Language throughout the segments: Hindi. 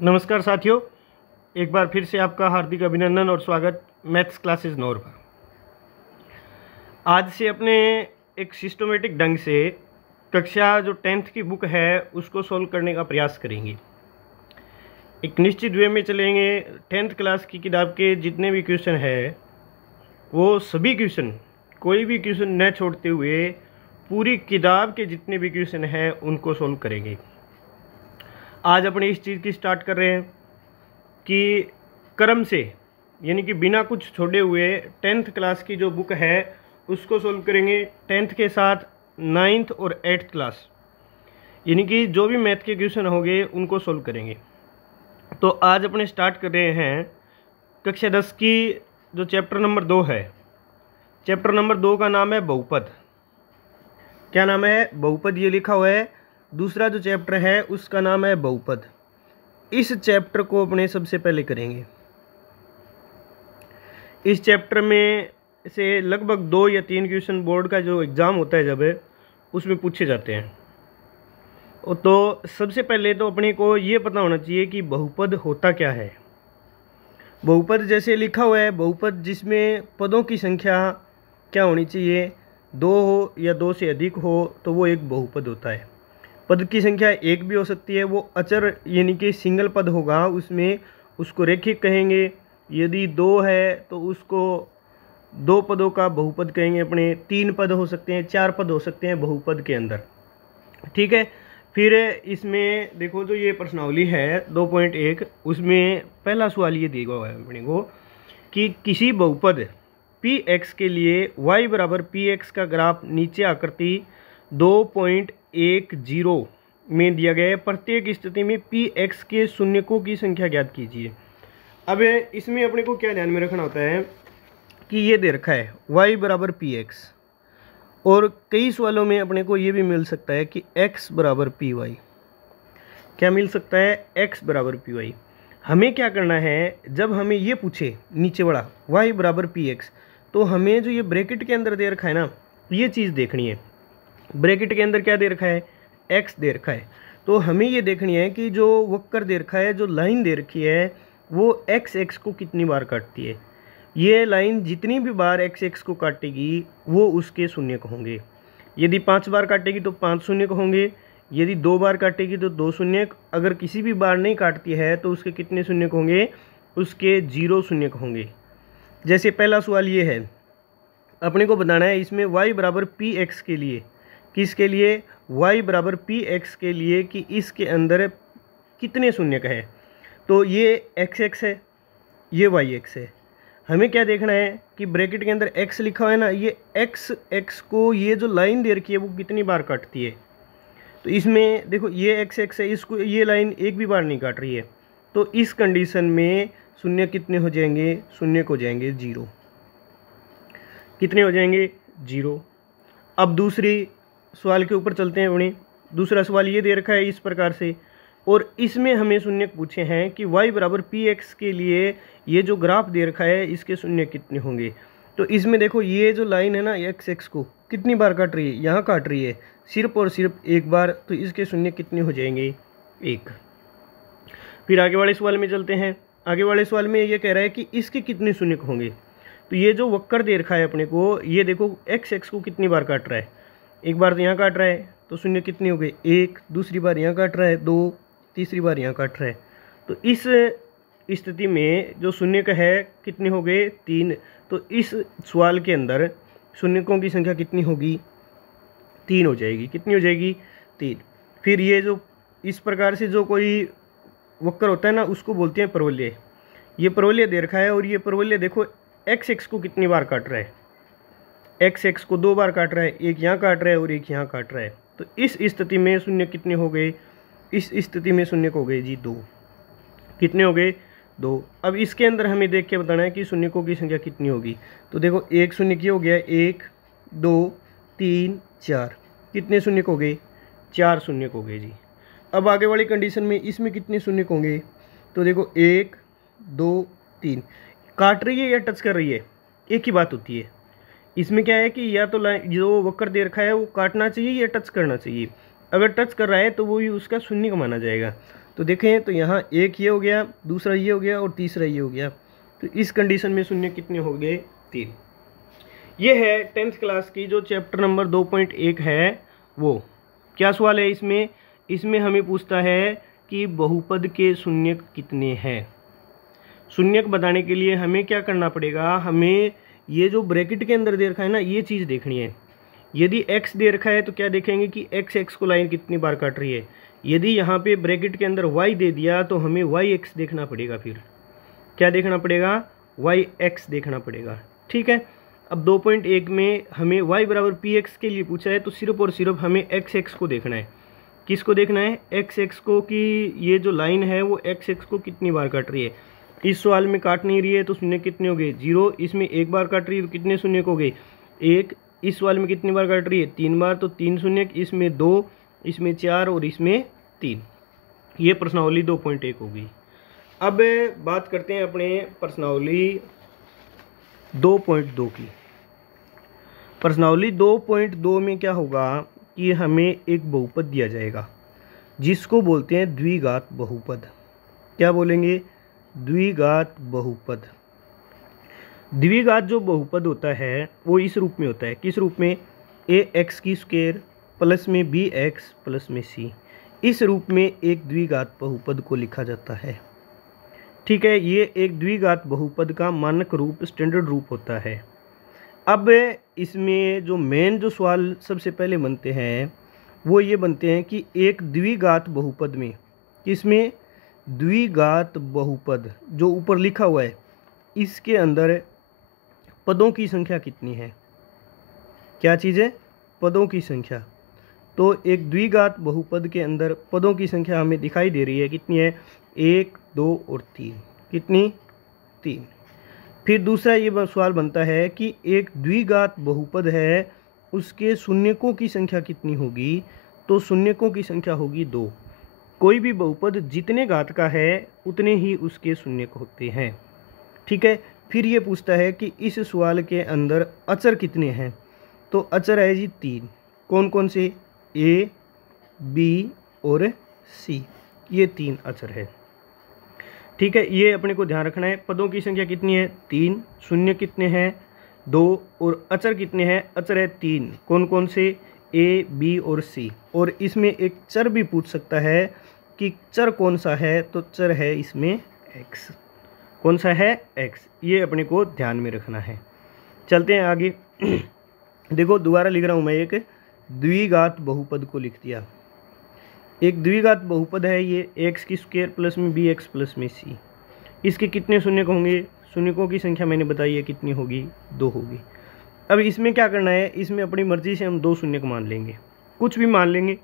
नमस्कार साथियों, एक बार फिर से आपका हार्दिक अभिनंदन और स्वागत मैथ्स क्लासेस नौर पर। आज से अपने एक सिस्टमेटिक ढंग से कक्षा जो 10th की बुक है उसको सॉल्व करने का प्रयास करेंगे। एक निश्चित वे में चलेंगे। 10th क्लास की किताब के जितने भी क्वेश्चन है वो सभी क्वेश्चन, कोई भी क्वेश्चन न छोड़ते हुए पूरी किताब के जितने भी क्वेश्चन हैं उनको सॉल्व करेंगे। आज अपने इस चीज़ की स्टार्ट कर रहे हैं कि क्रम से, यानी कि बिना कुछ छोड़े हुए 10th क्लास की जो बुक है उसको सोल्व करेंगे। 10th के साथ 9th और 8th क्लास, यानी कि जो भी मैथ के क्वेश्चन होंगे उनको सोल्व करेंगे। तो आज अपने स्टार्ट कर रहे हैं कक्षा 10 की जो चैप्टर नंबर 2 है। चैप्टर नंबर 2 का नाम है बहुपद। क्या नाम है? बहुपद, ये लिखा हुआ है। दूसरा जो चैप्टर है उसका नाम है बहुपद। इस चैप्टर को अपने सबसे पहले करेंगे। इस चैप्टर में से लगभग 2 या 3 क्वेश्चन बोर्ड का जो एग्ज़ाम होता है जब उसमें पूछे जाते हैं। तो सबसे पहले तो अपने को ये पता होना चाहिए कि बहुपद होता क्या है। बहुपद जैसे लिखा हुआ है, बहुपद जिसमें पदों की संख्या क्या होनी चाहिए, 2 हो या 2 से अधिक हो तो वो एक बहुपद होता है। पद की संख्या एक भी हो सकती है, वो अचर यानी कि सिंगल पद होगा उसमें, उसको रैखिक कहेंगे। यदि 2 है तो उसको 2 पदों का बहुपद कहेंगे अपने। 3 पद हो सकते हैं, 4 पद हो सकते हैं बहुपद के अंदर, ठीक है। फिर इसमें देखो जो ये प्रश्नावली है 2.1, उसमें पहला सवाल ये दिया हुआ है अपने को कि किसी बहुपद px के लिए y बराबर px का ग्राफ नीचे आकृति 2.10 में दिया गया है। प्रत्येक स्थिति में px के शून्यकों की संख्या ज्ञात कीजिए। अब इसमें अपने को क्या ध्यान में रखना होता है कि ये दे रखा है y बराबर px, और कई सवालों में अपने को ये भी मिल सकता है कि x बराबर py। क्या मिल सकता है? x बराबर py। हमें क्या करना है, जब हमें ये पूछे नीचे वाला y बराबर px, तो हमें जो ये ब्रैकेट के अंदर दे रखा है ना, ये चीज़ देखनी है। ब्रैकेट के अंदर क्या दे रखा है? x दे रखा है। तो हमें ये देखनी है कि जो वक्र दे रखा है, जो लाइन दे रखी है, वो x को कितनी बार काटती है। ये लाइन जितनी भी बार x को काटेगी वो उसके शून्य होंगे। यदि 5 बार काटेगी तो 5 शून्य होंगे। यदि 2 बार काटेगी तो 2 शून्य। अगर किसी भी बार नहीं काटती है तो उसके कितने शून्य होंगे? उसके 0 शून्य होंगे। जैसे पहला सवाल ये है, अपने को बताना है इसमें y बराबर px के लिए, किसके लिए? y बराबर px के लिए कि इसके अंदर कितने शून्य का है। तो ये x है, ये y है। हमें क्या देखना है कि ब्रैकेट के अंदर x लिखा हुआ है ना, ये x को ये जो लाइन दे रखी है वो कितनी बार काटती है। तो इसमें देखो ये x है, इसको ये लाइन एक भी बार नहीं काट रही है। तो इस कंडीशन में शून्य कितने हो जाएंगे? शून्य हो जाएंगे 0। कितने हो जाएंगे? 0। अब दूसरी सवाल के ऊपर चलते हैं अपने। दूसरा सवाल ये दे रखा है इस प्रकार से, और इसमें हमें शून्य पूछे हैं कि y बराबर px के लिए ये जो ग्राफ दे रखा है इसके शून्य कितने होंगे। तो इसमें देखो ये जो लाइन है ना x को कितनी बार काट रही है? यहाँ काट रही है सिर्फ और सिर्फ एक बार। तो इसके शून्य कितने हो जाएंगे? 1। फिर आगे वाले सवाल में चलते हैं। आगे वाले सवाल में ये कह रहा है कि इसके कितने शून्य होंगे। तो ये जो वक्र दे रखा है अपने को, ये देखो x को कितनी बार काट रहा है? एक बार तो यहाँ काट रहा है, तो शून्य कितने हो गए? 1। दूसरी बार यहाँ काट रहा है 2, तीसरी बार यहाँ काट रहा है। तो इस स्थिति में जो शून्य का है कितने हो गए? 3। तो इस सवाल के अंदर शून्यकों की संख्या कितनी होगी? 3 हो जाएगी। कितनी हो जाएगी? 3। फिर ये जो इस प्रकार से जो कोई वक्र होता है ना, उसको बोलते हैं परवलय। ये परवलय दे रखा है, और ये परवलय देखो x को कितनी बार काट रहा है? x को 2 बार काट रहा है, एक यहाँ काट रहा है और एक यहाँ काट रहा है। तो इस स्थिति में शून्य कितने हो गए? इस स्थिति में शून्य हो गए जी 2। कितने हो गए? 2। अब इसके अंदर हमें देख के बताना है कि शून्यकों की संख्या कितनी होगी। तो देखो एक शून्य की हो गया, 1 2 3 4। कितने शून्य हो गए? 4 शून्य हो गए जी। अब आगे वाली कंडीशन में इसमें कितने शून्य होंगे? तो देखो 1 2 3। काट रही है या टच कर रही है? एक ही बात होती है। इसमें क्या है कि या तो लाइन जो वक्र दे रखा है वो काटना चाहिए या टच करना चाहिए। अगर टच कर रहा है तो वो ही उसका शून्य का माना जाएगा। तो देखें तो यहाँ एक ये हो गया, दूसरा ये हो गया और तीसरा ये हो गया। तो इस कंडीशन में शून्य कितने हो गए? 3। ये है 10th क्लास की जो चैप्टर नंबर 2.1 है वो। क्या सवाल है इसमें? इसमें हमें पूछता है कि बहुपद के शून्यक कितने हैं। शून्यक बताने के लिए हमें क्या करना पड़ेगा? हमें ये जो ब्रैकेट के अंदर दे रखा है ना, ये चीज़ देखनी है। यदि x दे रखा है तो क्या देखेंगे कि x को लाइन कितनी बार काट रही है। यदि यहाँ पे ब्रैकेट के अंदर y दे दिया तो हमें yx देखना पड़ेगा। फिर क्या देखना पड़ेगा? yx देखना पड़ेगा। ठीक है। अब 2.1 में हमें y बराबर px के लिए पूछा है, तो सिर्फ और सिर्फ हमें xx को देखना है। किसको देखना है? xx को, कि ये जो लाइन है वो xx को कितनी बार काट रही है। इस सवाल में काट नहीं रही है तो शून्य कितने हो गए? 0। इसमें एक बार काट रही है तो कितने शून्य हो गए? 1। इस सवाल में कितनी बार काट रही है? 3 बार, तो 3 शून्य। इसमें 2, इसमें 4 और इसमें 3। ये प्रश्नावली 2.1 होगी। अब बात करते हैं अपने प्रश्नावली 2.2 की। प्रश्नावली 2.2 में क्या होगा कि हमें एक बहुपद दिया जाएगा जिसको बोलते हैं द्विघात बहुपद। क्या बोलेंगे? द्विघात बहुपद। द्विघात जो बहुपद होता है वो इस रूप में होता है। किस रूप में? ax² प्लस में bx प्लस में c। इस रूप में एक द्विघात बहुपद को लिखा जाता है। ठीक है। ये एक द्विघात बहुपद का मानक रूप, स्टैंडर्ड रूप होता है। अब इसमें जो मेन जो सवाल सबसे पहले बनते हैं वो ये बनते हैं कि एक द्विघात बहुपद में, इसमें द्विघात बहुपद जो ऊपर लिखा हुआ है इसके अंदर पदों की संख्या कितनी है? क्या चीज़ है? पदों की संख्या। तो एक द्विघात बहुपद के अंदर पदों की संख्या हमें दिखाई दे रही है। कितनी है? 1, 2 और 3। कितनी? 3। फिर दूसरा ये सवाल बनता है कि एक द्विघात बहुपद है, उसके शून्यकों की संख्या कितनी होगी? तो शून्यकों की संख्या होगी 2। कोई भी बहुपद जितने घात का है उतने ही उसके शून्यक होते हैं। ठीक है। फिर ये पूछता है कि इस सवाल के अंदर अचर कितने हैं? तो अचर है जी 3। कौन कौन से? a, b और c। ये 3 अचर है। ठीक है। ये अपने को ध्यान रखना है। पदों की संख्या कितनी है? 3। शून्य कितने हैं? 2। और अचर कितने हैं? अचर है 3। कौन कौन से? a, b और c। और इसमें एक चर भी पूछ सकता है कि चर कौन सा है? तो चर है इसमें x। कौन सा है? x। ये अपने को ध्यान में रखना है। चलते हैं आगे। देखो दोबारा लिख रहा हूँ मैं। एक द्विघात बहुपद को लिख दिया। एक द्विघात बहुपद है ये x² प्लस में bx प्लस में c। इसके कितने शून्यक होंगे? शून्यकों की संख्या मैंने बताई है कितनी होगी? 2 होगी। अब इसमें क्या करना है? इसमें अपनी मर्जी से हम 2 शून्यक मान लेंगे, कुछ भी मान लेंगे।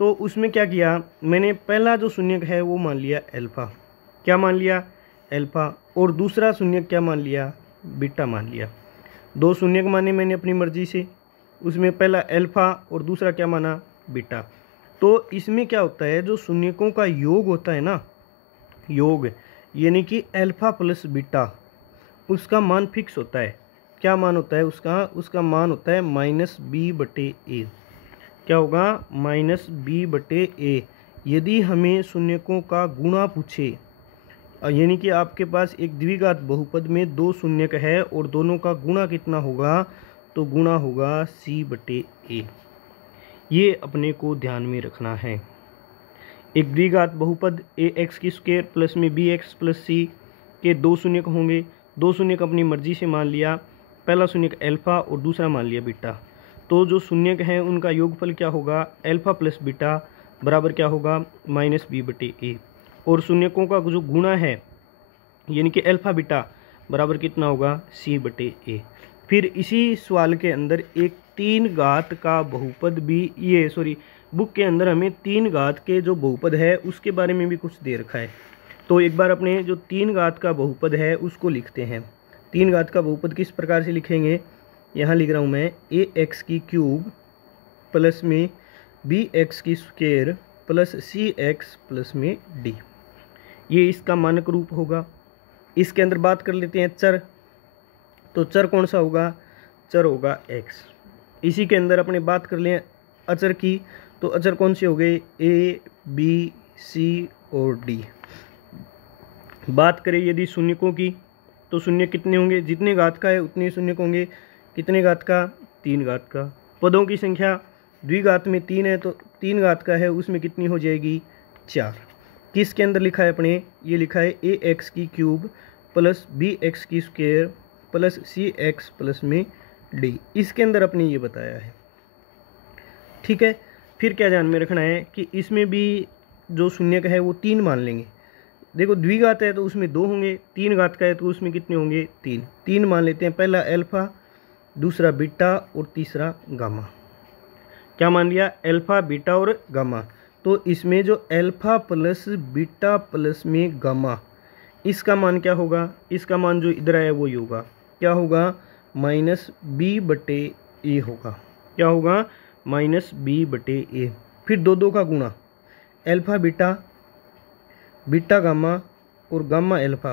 तो उसमें क्या किया मैंने? पहला जो शून्यक है वो मान लिया अल्फा। क्या मान लिया? अल्फा। और दूसरा शून्यक क्या मान लिया? बीटा मान लिया। 2 शून्यक माने मैंने अपनी मर्जी से। उसमें पहला अल्फा और दूसरा क्या माना? बीटा। तो इसमें क्या होता है? जो शून्यकों का योग होता है ना, योग यानी कि अल्फा प्लस बीटा, उसका मान फिक्स होता है। क्या मान होता है उसका? उसका मान होता है -b/a। क्या होगा? -b/a। यदि हमें शून्यकों का गुणा पूछे, यानी कि आपके पास एक द्विघात बहुपद में 2 शून्यक है और दोनों का गुणा कितना होगा? तो गुणा होगा c/a। ये अपने को ध्यान में रखना है। एक द्विघात बहुपद ax² प्लस में bx प्लस c के 2 शून्यक होंगे। 2 शून्यक अपनी मर्जी से मान लिया। पहला शून्यक अल्फा और दूसरा मान लिया बीटा। तो जो शून्यक हैं उनका योगफल क्या होगा? अल्फा प्लस बीटा बराबर क्या होगा? -b/a। और शून्यकों का जो गुणा है यानी कि अल्फा बीटा बराबर कितना होगा? c/a। फिर इसी सवाल के अंदर एक 3 घात का बहुपद भी, बुक के अंदर हमें 3 घात के जो बहुपद है उसके बारे में भी कुछ दे रखा है। तो एक बार अपने जो 3 घात का बहुपद है उसको लिखते हैं। 3 घात का बहुपद किस प्रकार से लिखेंगे? यहाँ लिख रहा हूँ मैं ax³ प्लस में bx² प्लस cx प्लस में d। ये इसका मानक रूप होगा। इसके अंदर बात कर लेते हैं चर। तो चर कौन सा होगा? चर होगा x। इसी के अंदर अपने बात कर लें अचर की। तो अचर कौन से हो गए? a, b, c और डी। बात करें यदि शून्यकों की, तो शून्य कितने होंगे, जितने घात का है उतने शून्य होंगे। कितने घात का, 3 घात का। पदों की संख्या द्विघात में 3 है, तो 3 घात का है उसमें कितनी हो जाएगी, 4। किसके अंदर लिखा है अपने, ये लिखा है ax³ plus bx² plus cx plus में d। इसके अंदर अपने ये बताया है। ठीक है, फिर क्या ध्यान में रखना है कि इसमें भी जो शून्य का है वो 3 मान लेंगे। देखो द्विघात है तो उसमें 2 होंगे, 3 घात का है तो उसमें कितने होंगे, 3 मान लेते हैं। पहला अल्फा, दूसरा बीटा और तीसरा गामा। क्या मान लिया, अल्फा बीटा और गामा। तो इसमें जो अल्फा प्लस बीटा प्लस में गामा, इसका मान क्या होगा, इसका मान जो इधर आया वो ही होगा। क्या होगा, -b/a होगा। क्या होगा, -b/a। फिर दो का गुणा, अल्फा बीटा, बीटा गामा और गामा अल्फा।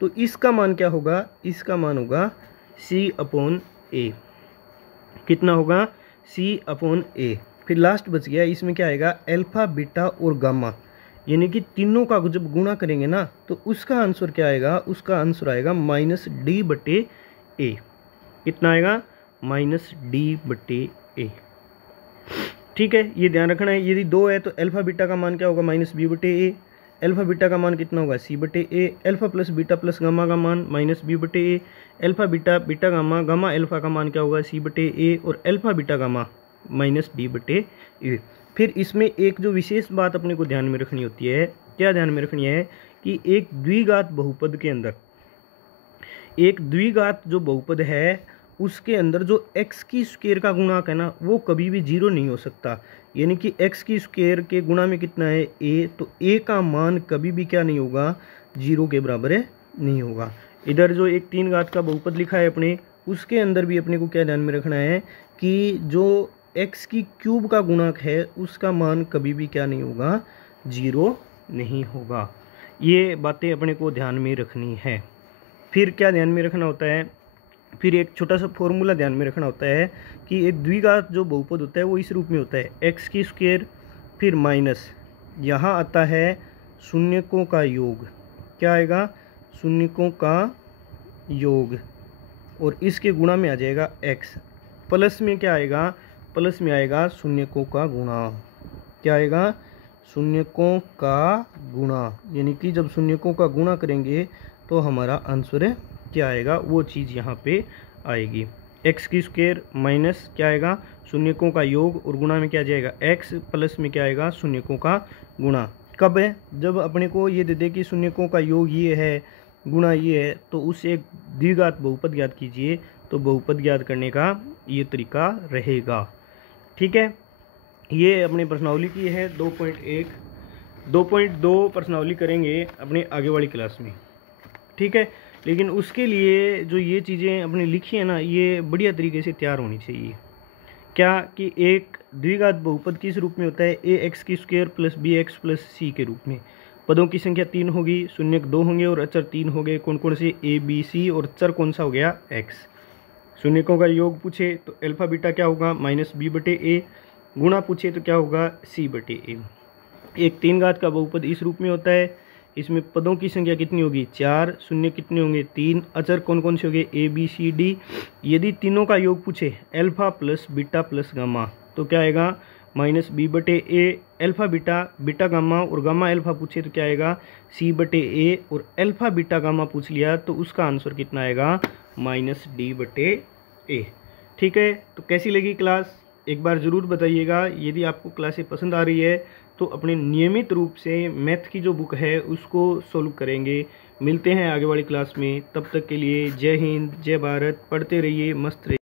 तो इसका मान क्या होगा, इसका मान होगा c/a। कितना होगा, c/a। फिर लास्ट बच गया, इसमें क्या आएगा, अल्फा बीटा और गामा, यानी कि तीनों का जब गुणा करेंगे ना तो उसका आंसर क्या आएगा, उसका आंसर आएगा -d/a। कितना आएगा, -d/a। ठीक है, ये ध्यान रखना है। यदि 2 है तो अल्फा बीटा का मान क्या होगा, -b/a। अल्फा बीटा का मान कितना होगा, c/a। Alpha plus beta plus gamma का मान -b/a। Alpha beta beta gamma gamma alpha का मान क्या होगा, c/a। और अल्फा बीटा गामा -d/a। फिर इसमें एक जो विशेष बात अपने को ध्यान में रखनी होती है, क्या ध्यान में रखनी है कि एक द्विघात बहुपद के अंदर, एक द्विघात जो बहुपद है उसके अंदर जो x² का गुणांक है ना वो कभी भी 0 नहीं हो सकता। यानी कि x² के गुणा में कितना है, a। तो a का मान कभी भी क्या नहीं होगा, 0 के बराबर नहीं होगा। इधर जो एक 3 घात का बहुपद लिखा है अपने, उसके अंदर भी अपने को क्या ध्यान में रखना है कि जो x³ का गुणांक है उसका मान कभी भी क्या नहीं होगा, 0 नहीं होगा। ये बातें अपने को ध्यान में रखनी है। फिर क्या ध्यान में रखना होता है, फिर एक छोटा सा फॉर्मूला ध्यान में रखना होता है कि एक द्विघात जो बहुपद होता है वो इस रूप में होता है, x², फिर माइनस यहाँ आता है शून्यकों का योग। क्या आएगा, शून्यकों का योग, और इसके गुणा में आ जाएगा x। प्लस में क्या आएगा, प्लस में आएगा शून्यकों का गुणा। क्या आएगा, शून्यकों का गुणा। यानी कि जब शून्यकों का गुणा करेंगे तो हमारा आंसर क्या आएगा, वो चीज़ यहाँ पे आएगी। x² माइनस क्या आएगा, शून्यकों का योग, और गुणा में क्या जाएगा x, प्लस में क्या आएगा, शून्यकों का गुणा। कब है, जब अपने को ये दे दे कि शून्यकों का योग ये है, गुणा ये है, तो उससे एक द्विघात बहुपद ज्ञात कीजिए। तो बहुपद ज्ञात करने का ये तरीका रहेगा। ठीक है, ये अपने प्रश्नावली की है 2.1। 2.2 प्रश्नावली करेंगे अपने आगे वाली क्लास में। ठीक है, लेकिन उसके लिए जो ये चीज़ें अपने लिखी है ना, ये बढ़िया तरीके से तैयार होनी चाहिए। क्या कि एक द्विघात बहुपद किस रूप में होता है, ax² plus bx plus c के रूप में। पदों की संख्या 3 होगी, शून्यक 2 होंगे और अचर 3 हो गए। कौन कौन से, a b c, और चर कौन सा हो गया, x। शून्यकों का योग पूछे तो अल्फा बीटा क्या होगा, -b/a। गुणा पूछे तो क्या होगा, c/a। एक 3 घात का बहुपद इस रूप में होता है। इसमें पदों की संख्या कितनी होगी, 4, शून्य कितने होंगे, 3, अचर कौन कौन से होंगे, a b c d। यदि तीनों का योग पूछे alpha plus beta plus gamma, तो क्या आएगा, -b/a। Alpha beta beta gamma और गामा अल्फा पूछे तो क्या आएगा, c/a। और अल्फा बीटा गामा पूछ लिया तो उसका आंसर कितना आएगा, -d/a। ठीक है, तो कैसी लगी क्लास, एक बार ज़रूर बताइएगा। यदि आपको क्लासें पसंद आ रही है तो अपने नियमित रूप से मैथ की जो बुक है उसको सॉल्व करेंगे। मिलते हैं आगे वाली क्लास में, तब तक के लिए जय हिंद, जय भारत। पढ़ते रहिए, मस्त रहिए।